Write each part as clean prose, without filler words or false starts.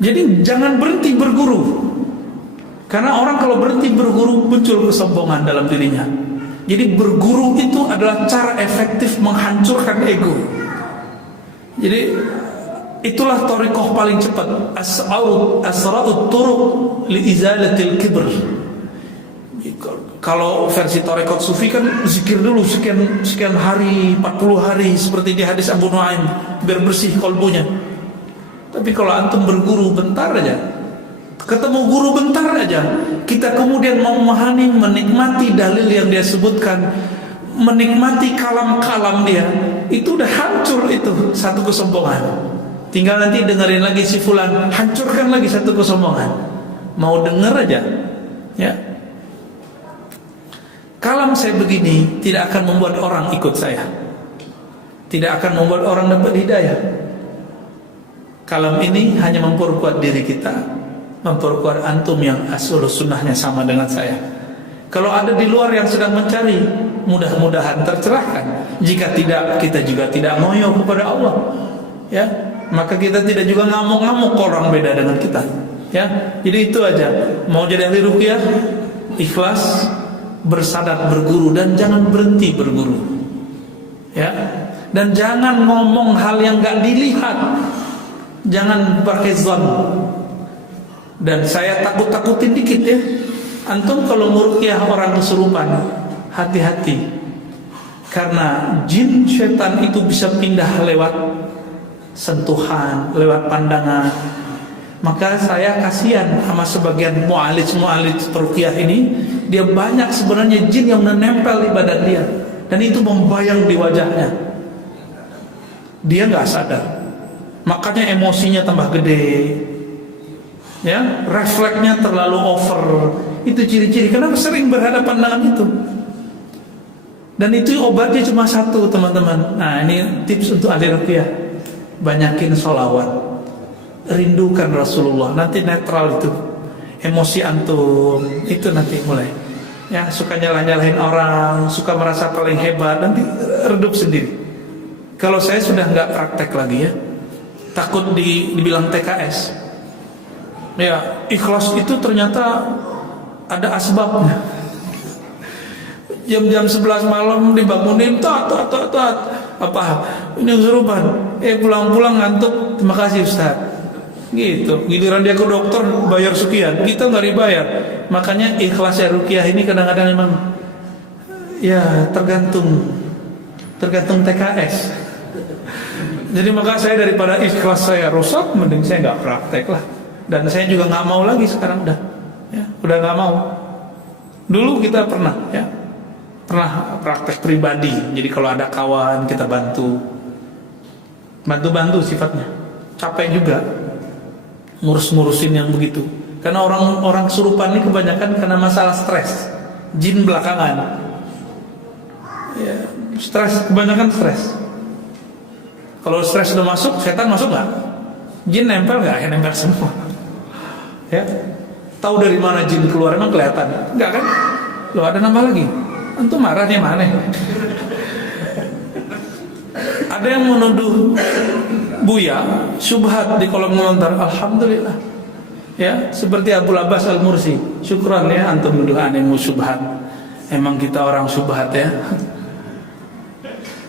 Jadi jangan berhenti berguru. Karena orang kalau berhenti berguru muncul kesombongan dalam dirinya. Jadi berguru itu adalah cara efektif menghancurkan ego. Jadi itulah thariqah paling cepat, asra'ut turuq li izalatil kibr. Kalau versi thariqat sufi kan zikir dulu sekian hari, 40 hari seperti di hadis Abu Nuaim biar bersih kalbunya. Tapi kalau antum berguru bentar aja, ketemu guru bentar aja, kita kemudian memahami, menikmati dalil yang dia sebutkan, menikmati kalam-kalam dia, itu udah hancur itu satu kesombongan. Tinggal nanti dengerin lagi si fulan, hancurkan lagi satu kesombongan. Mau denger aja, ya. Kalam saya begini tidak akan membuat orang ikut saya, tidak akan membuat orang dapat hidayah. Kalam ini hanya memperkuat diri kita, memperkuat antum yang asal sunnahnya sama dengan saya. Kalau ada di luar yang sedang mencari, mudah-mudahan tercerahkan. Jika tidak, kita juga tidak ngoyo kepada Allah, ya. Maka kita tidak juga ngamuk-ngamuk orang beda dengan kita, ya. Jadi itu aja. Mau jadi ahli ruqyah, ikhlas, bersadat berguru, dan jangan berhenti berguru, ya. Dan jangan ngomong hal yang gak dilihat, jangan pakai zon. Dan saya takut-takutin dikit ya, antum kalau meruqyah orang kesurupan, hati-hati, karena jin setan itu bisa pindah lewat sentuhan, lewat pandangan. Maka saya kasihan sama sebagian mu'alij ruqyah ini, dia banyak sebenarnya jin yang menempel di badan dia, dan itu membayang di wajahnya. Dia nggak sadar, makanya emosinya tambah gede, ya, refleksnya terlalu over. Itu ciri-ciri kenapa sering berhadapan dengan itu. Dan itu obatnya cuma satu, teman-teman. Nah, ini tips untuk ahli ruqyah: banyakin sholawat, rindukan Rasulullah. Nanti netral itu emosi antum, itu nanti mulai, ya, suka nyalah-nyalahin orang, suka merasa paling hebat, nanti redup sendiri. Kalau saya sudah nggak praktek lagi, ya, takut dibilang TKS. Ya, ikhlas itu ternyata ada asbabnya. Jam-jam 11 malam dibangunin, tat, apa ini kesurupan, pulang-pulang ngantuk, terima kasih Ustaz, gitu. Giliran dia ke dokter bayar sekian, kita nggak dibayar. Makanya ikhlasnya ruqyah ini kadang-kadang memang, ya, tergantung TKS. Jadi maka saya daripada ikhlas saya rusak, mending saya nggak praktek lah. Dan saya juga nggak mau lagi sekarang, udah nggak mau. Dulu kita pernah praktek pribadi. Jadi kalau ada kawan kita bantu sifatnya. Capek juga ngurus-ngurusin yang begitu. Karena orang kesurupan ini kebanyakan karena masalah stres, jin belakangan. Ya, stres, kebanyakan stres. Kalau stres sudah masuk, setan masuk nggak? Jin nempel nggak? Ya, nempel semua. Ya, tahu dari mana jin keluar? Emang kelihatan? Enggak kan? Loh, ada nambah lagi. Antum marahnya mana? Ada yang menuduh Buya syubhat di kolom komentar. Alhamdulillah, ya, seperti Abu Abbas Al-Mursi. Syukran ya antum menuduh anehmu syubhat. Emang kita orang syubhat, ya.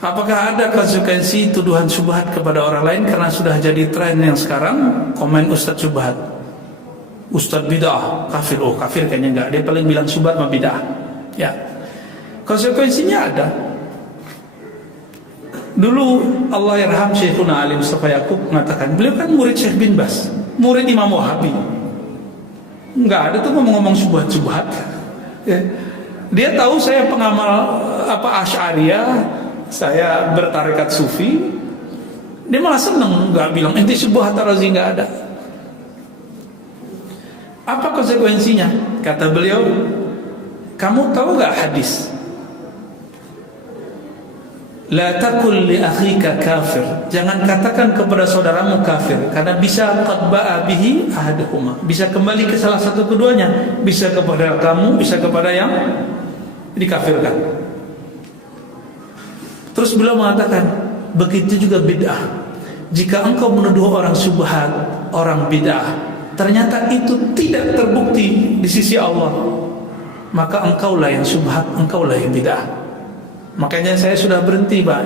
Apakah ada konsekuensi tuduhan syubhat kepada orang lain? Karena sudah jadi tren yang sekarang komen Ustadz syubhat, Ustadz bid'ah, kafir. Oh, kafir kayaknya enggak. Dia paling bilang syubhat sama bid'ah. Ya. Konsekuensinya ada. Dulu Allah yarham Syekhuna Ali Mustafa Yaqub mengatakan, beliau kan murid Syekh bin Bas, murid Imam Wahabi. Enggak ada tuh ngomong-ngomong syubhat-syubhat. Ya. Dia tahu saya pengamal Asy'ariyah, saya bertarekat sufi. Dia malah seneng, enggak bilang ente syubhat Ar-Razi, enggak ada. Apa konsekuensinya? Kata beliau, kamu tahu enggak hadis? La taqul li akhika kafir. Jangan katakan kepada saudaramu kafir, karena bisa qad ba'a bihi ahaduhuma. Bisa kembali ke salah satu keduanya, bisa kepada kamu, bisa kepada yang dikafirkan. Terus beliau mengatakan, begitu juga bid'ah. Jika engkau menuduh orang syubhat, orang bid'ah, ternyata itu tidak terbukti di sisi Allah, maka engkaulah yang syubhat, engkaulah yang bid'ah. Makanya saya sudah berhenti Pak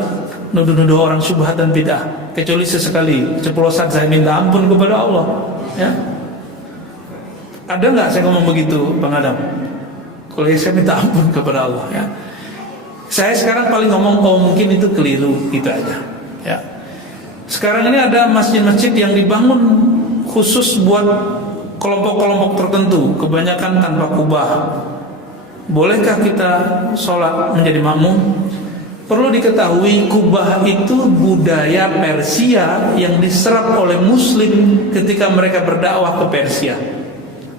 nuduh-nuduh orang syubhat dan bid'ah, kecuali sesekali ceplosan saya minta ampun kepada Allah, ya. Ada nggak saya ngomong begitu Bang Adam? Kalau saya minta ampun kepada Allah, ya. Saya sekarang paling ngomong, oh mungkin itu keliru, gitu aja, ya. Sekarang ini ada masjid-masjid yang dibangun khusus buat kelompok-kelompok tertentu, kebanyakan tanpa kubah. Bolehkah kita sholat menjadi makmum? Perlu diketahui, kubah itu budaya Persia yang diserap oleh Muslim ketika mereka berdakwah ke Persia.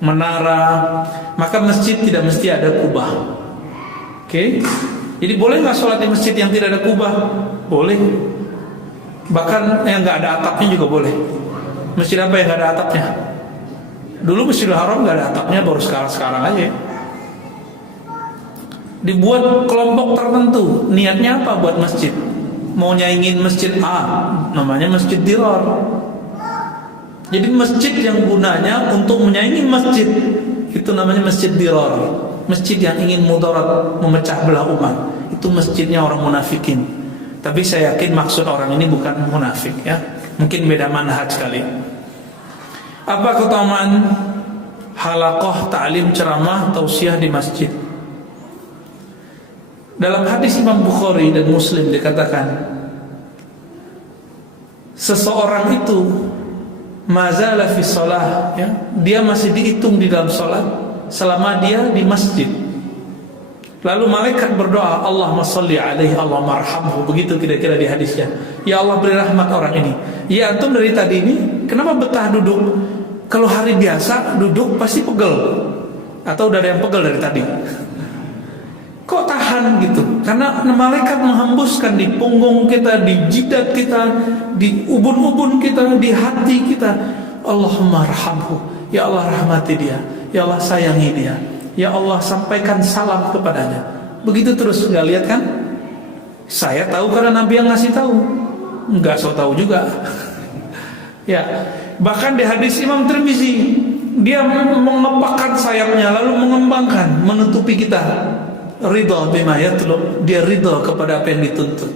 Menara, maka masjid tidak mesti ada kubah. Oke? Jadi boleh nggak sholat di masjid yang tidak ada kubah? Boleh. Bahkan yang nggak ada atapnya juga boleh. Masjid apa yang nggak ada atapnya? Dulu Masjidil Haram nggak ada atapnya, baru sekarang aja. Dibuat kelompok tertentu, niatnya apa buat masjid? Mau nyaingin masjid A, namanya masjid dirar. Jadi masjid yang gunanya untuk menyaingi masjid, itu namanya masjid dirar. Masjid yang ingin mudarat, memecah belah umat, itu masjidnya orang munafikin. Tapi saya yakin maksud orang ini bukan munafik, ya. Mungkin beda manhaj kali. Apa keutamaan halaqah ta'lim, ceramah, tausiah di masjid? Dalam hadis Imam Bukhari dan Muslim dikatakan, seseorang itu mazala fi shalah, ya, dia masih dihitung di dalam salat selama dia di masjid. Lalu malaikat berdoa, Allahumma sholli alaihi, Allahumma arhamhu, begitu kira-kira di hadisnya. Ya Allah, beri rahmat orang ini. Ya antum dari tadi ini kenapa betah duduk? Kalau hari biasa duduk pasti pegel, atau udah ada yang pegel dari tadi? Kok tahan gitu? Karena malaikat menghembuskan di punggung kita, di jidat kita, di ubun-ubun kita, di hati kita. Allahumma arhamhu, ya Allah rahmati dia, ya Allah sayangi dia, ya Allah sampaikan salam kepadanya. Begitu terus, nggak lihat kan? Saya tahu karena Nabi yang ngasih tahu, nggak so tahu juga. Ya, bahkan di hadis Imam Tirmizi, dia mengepakkan sayapnya lalu mengembangkan, menutupi kita. Ridha bima yatlub, dia ridha kepada apa yang dituntut.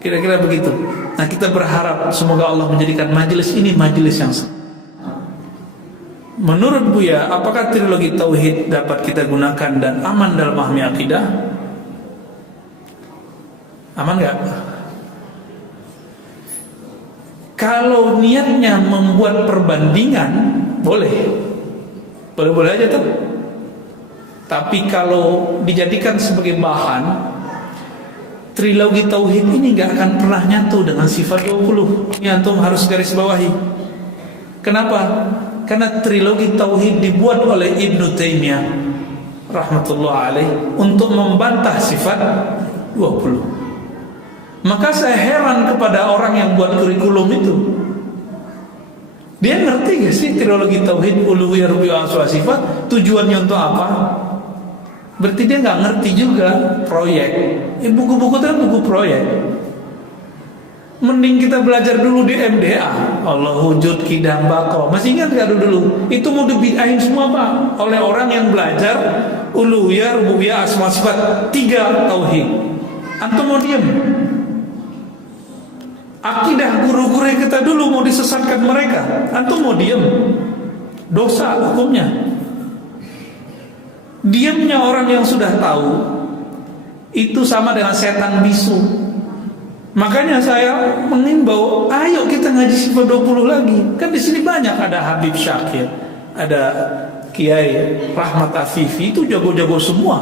Kira-kira begitu. Nah, kita berharap semoga Allah menjadikan majelis ini majelis yang sah. Menurut Buya, apakah trilogi tauhid dapat kita gunakan dan aman dalam memahami akidah? Aman gak? Kalau niatnya membuat perbandingan, boleh. Boleh-boleh aja tuh. Tapi kalau dijadikan sebagai bahan, trilogi tauhid ini gak akan pernah nyatu dengan sifat 20. Ini antum harus garis bawahi. Kenapa? Karena trilogi tauhid dibuat oleh Ibnu Taimiyah rahmatullah alaih untuk membantah sifat 20. Maka saya heran kepada orang yang buat kurikulum itu. Dia ngerti gak sih trilogi tauhid, uluhiyah, rububiyah, asma sifat tujuannya untuk apa? Berarti dia nggak ngerti juga proyek. Buku-buku itu kan buku proyek. Mending kita belajar dulu di MDA, Allah wujud kidam bako. Masih ingat nggak dulu? Itu mau dibid'ahin semua Pak oleh orang yang belajar uluhiyah, rububiyah, asma sifat 3 tauhid. Antum mau diem? Akidah guru-guru kita dulu mau disesatkan mereka, antum mau diem? Dosa hukumnya. Diamnya orang yang sudah tahu itu sama dengan setan bisu. Makanya saya mengimbau, ayo kita ngaji sifat 20 lagi. Kan di sini banyak, ada Habib Syakir, ada Kiai Rahmat Afifi, itu jago-jago semua.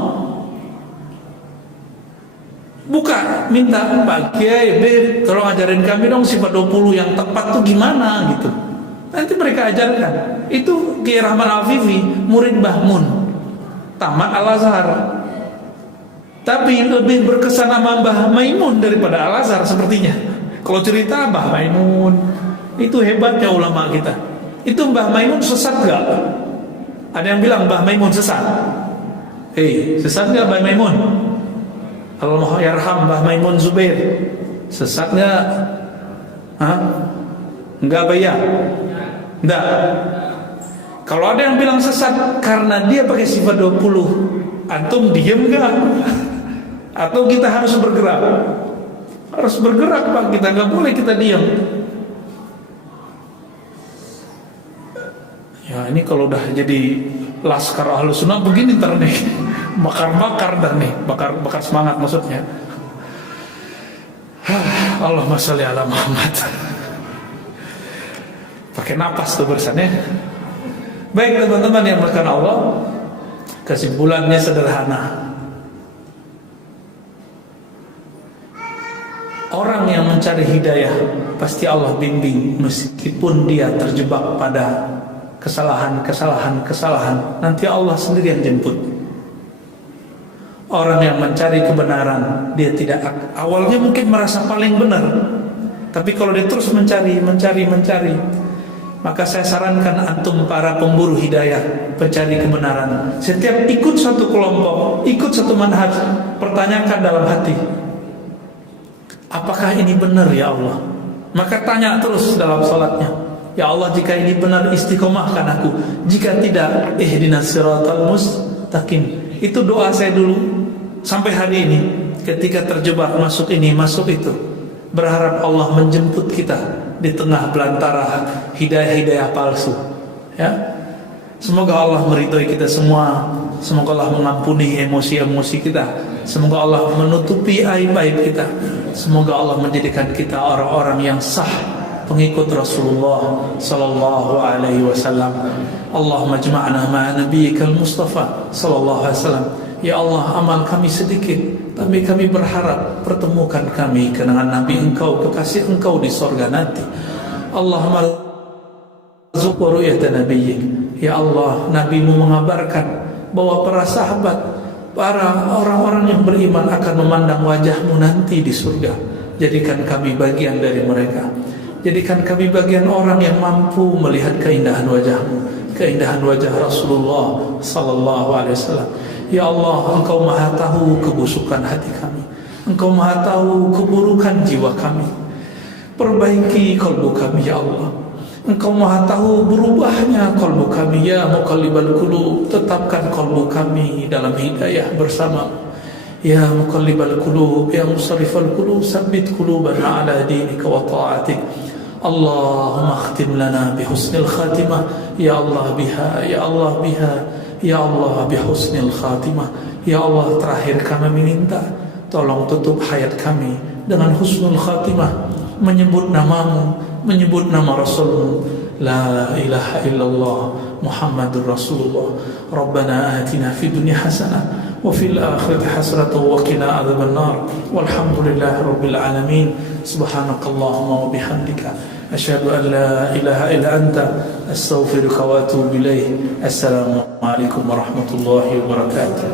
Buka, minta Pak Kiai, Beb, tolong ajarin kami dong sifat 20 yang tepat tuh gimana gitu. Nanti mereka ajarkan. Itu Kiai Rahmat Afifi, murid Mbah Mun, tamat Al-Azhar. Tapi lebih berkesan sama Mbah Maimun daripada Al-Azhar sepertinya. Kalau cerita Mbah Maimun, itu hebatnya ulama kita. Itu Mbah Maimun sesat gak? Ada yang bilang Mbah Maimun sesat. Sesat gak Mbah Maimun? Allahumma yarham Mbah Maimun Zubair. Sesat gak? Hah? Enggak bayar? Enggak. Kalau ada yang bilang sesat karena dia pakai sifat 20, antum diem enggak? Atau kita harus bergerak? Harus bergerak Pak, kita enggak boleh kita diam. Ya ini kalau udah jadi laskar Ahlus Sunnah begini ntar nih, bakar-bakar dah nih, bakar semangat maksudnya. Allahumma sholli ala Muhammad. Pakai napas tuh bersannya. Baik teman-teman yang melakukan Allah, kesimpulannya sederhana. Orang yang mencari hidayah pasti Allah bimbing, meskipun dia terjebak pada kesalahan. Nanti Allah sendiri yang jemput. Orang yang mencari kebenaran, dia tidak awalnya mungkin merasa paling benar, tapi kalau dia terus mencari, maka saya sarankan antum para pemburu hidayah, pencari kebenaran, setiap ikut satu kelompok, ikut satu manhaj, pertanyakan dalam hati, apakah ini benar ya Allah? Maka tanya terus dalam salatnya, ya Allah, jika ini benar istiqomahkan aku, jika tidak ihdinas siratal mustaqim. Itu doa saya dulu sampai hari ini, ketika terjebak masuk ini masuk itu, berharap Allah menjemput kita di tengah belantara hidayah-hidayah palsu. Ya, semoga Allah meridhoi kita semua, semoga Allah mengampuni emosi-emosi kita, semoga Allah menutupi aib-aib kita, semoga Allah menjadikan kita orang-orang yang sah, pengikut Rasulullah sallallahu alaihi wasallam. Allahumma jama'na ma'a nabiyyikal Mustafa sallallahu alaihi wasallam. Ya Allah, amal kami sedikit, tapi kami berharap pertemukan kami dengan Nabi Engkau, kekasih Engkau di sorga nanti. Allahumma rzuq ru'yata nabiyyik. Ya Allah, Nabimu mengabarkan bahwa para sahabat, para orang-orang yang beriman akan memandang wajahmu nanti di surga. Jadikan kami bagian dari mereka. Jadikan kami bagian orang yang mampu melihat keindahan wajahmu, keindahan wajah Rasulullah sallallahu alaihi wasallam. Ya Allah, Engkau maha tahu kebusukan hati kami, Engkau maha tahu keburukan jiwa kami. Perbaiki kalbu kami ya Allah. Engkau maha tahu berubahnya kalbu kami. Ya muqallibal qulub, tetapkan kalbu kami dalam hidayah bersama. Ya muqallibal qulub, ya musarrifal qulub, sabbit qulubana ala dinika wa ta'atik. Allahumma akhtim lana bihusnil khatimah. Ya Allah biha, ya Allah biha, ya Allah bihusnil khatimah. Ya Allah, terakhir kami minta, tolong tutup hayat kami dengan husnul khatimah, menyebut namamu, menyebut nama Rasulmu, la ilaha illallah Muhammadur Rasulullah. Rabbana atina fid dunya hasanah wa fil akhirati hasanah wa qina adzabannar. Walhamdulillahi rabbil alamin. Subhanakallahumma wa bihamdika asyhadu an la ilaha illa anta astaghfiruka wa atubu ilaik. Assalamualaikum warahmatullahi wabarakatuh.